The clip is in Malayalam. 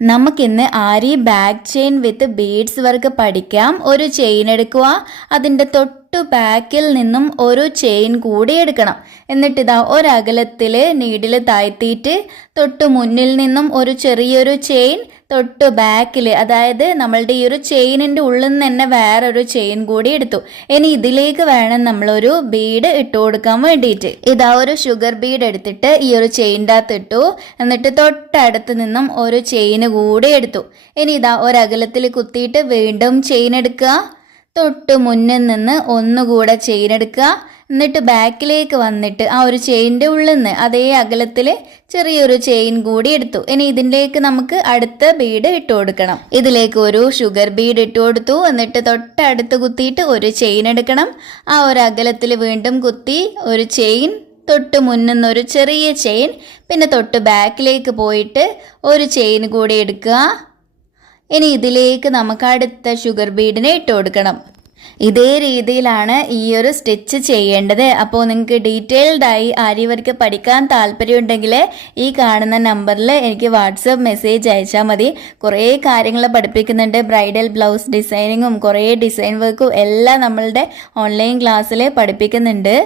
നമുക്കിന്ന് aari back chain with beads work പഠിക്കാം. ഒരു ചെയിൻ എടുക്കുക, അതിൻ്റെ തൊട്ടു ബാക്കിൽ നിന്നും ഒരു ചെയിൻ കൂടി എടുക്കണം. എന്നിട്ട് ഇതാ ഒരകലത്തിൽ നീഡിൽ താഴ്ത്തിയിട്ട് തൊട്ടു മുന്നിൽ നിന്നും ഒരു ചെറിയൊരു ചെയിൻ തൊട്ടു ബാക്കിൽ, അതായത് നമ്മളുടെ ഈ ഒരു ചെയിനിൻ്റെ ഉള്ളിൽ നിന്ന് തന്നെ വേറൊരു ചെയിൻ കൂടി എടുത്തു. ഇനി ഇതിലേക്ക് വേണം നമ്മളൊരു ബീഡ് ഇട്ട് കൊടുക്കാൻ വേണ്ടിയിട്ട്. ഇതാ ഒരു ഷുഗർ ബീഡ് എടുത്തിട്ട് ഈ ഒരു ചെയിൻ്റെ അകത്ത് ഇട്ടു. എന്നിട്ട് തൊട്ടടുത്ത് നിന്നും ഒരു ചെയിൻ കൂടി എടുത്തു. ഇനി ഇതാ ഒരകലത്തിൽ കുത്തിയിട്ട് വീണ്ടും ചെയിൻ എടുക്കുക. തൊട്ട് മുന്നിൽ നിന്ന് ഒന്നുകൂടെ ചെയിൻ എടുക്കുക. എന്നിട്ട് ബാക്കിലേക്ക് വന്നിട്ട് ആ ഒരു ചെയിൻ്റെ ഉള്ളിൽ നിന്ന് അതേ അകലത്തിൽ ചെറിയൊരു ചെയിൻ കൂടി എടുത്തു. ഇനി ഇതിലേക്ക് നമുക്ക് അടുത്ത ബീഡ് ഇട്ട് കൊടുക്കണം. ഇതിലേക്ക് ഒരു ഷുഗർ ബീഡ് ഇട്ട് കൊടുത്തു. എന്നിട്ട് തൊട്ടടുത്ത് കുത്തിയിട്ട് ഒരു ചെയിൻ എടുക്കണം. ആ ഒരു അകലത്തിൽ വീണ്ടും കുത്തി ഒരു ചെയിൻ, തൊട്ട് മുന്നിൽ ഒരു ചെറിയ ചെയിൻ, പിന്നെ തൊട്ട് ബാക്കിലേക്ക് പോയിട്ട് ഒരു ചെയിൻ കൂടി എടുക്കുക. ഇനി ഇതിലേക്ക് നമുക്ക് അടുത്ത ഷുഗർ ബീഡിനെ ഇട്ട് കൊടുക്കണം. ഇതേ രീതിയിലാണ് ഈ ഒരു സ്റ്റിച്ച് ചെയ്യേണ്ടത്. അപ്പോൾ നിങ്ങൾക്ക് ഡീറ്റെയിൽഡായി ആരി വർക്ക് പഠിക്കാൻ താല്പര്യമുണ്ടെങ്കിൽ ഈ കാണുന്ന നമ്പറിൽ എനിക്ക് വാട്സപ്പ് മെസ്സേജ് അയച്ചാൽ മതി. കുറേ കാര്യങ്ങൾ പഠിപ്പിക്കുന്നുണ്ട്. ബ്രൈഡൽ ബ്ലൗസ് ഡിസൈനിങ്ങും കുറേ ഡിസൈൻ വർക്കും എല്ലാം നമ്മളുടെ ഓൺലൈൻ ക്ലാസ്സിൽ പഠിപ്പിക്കുന്നുണ്ട്.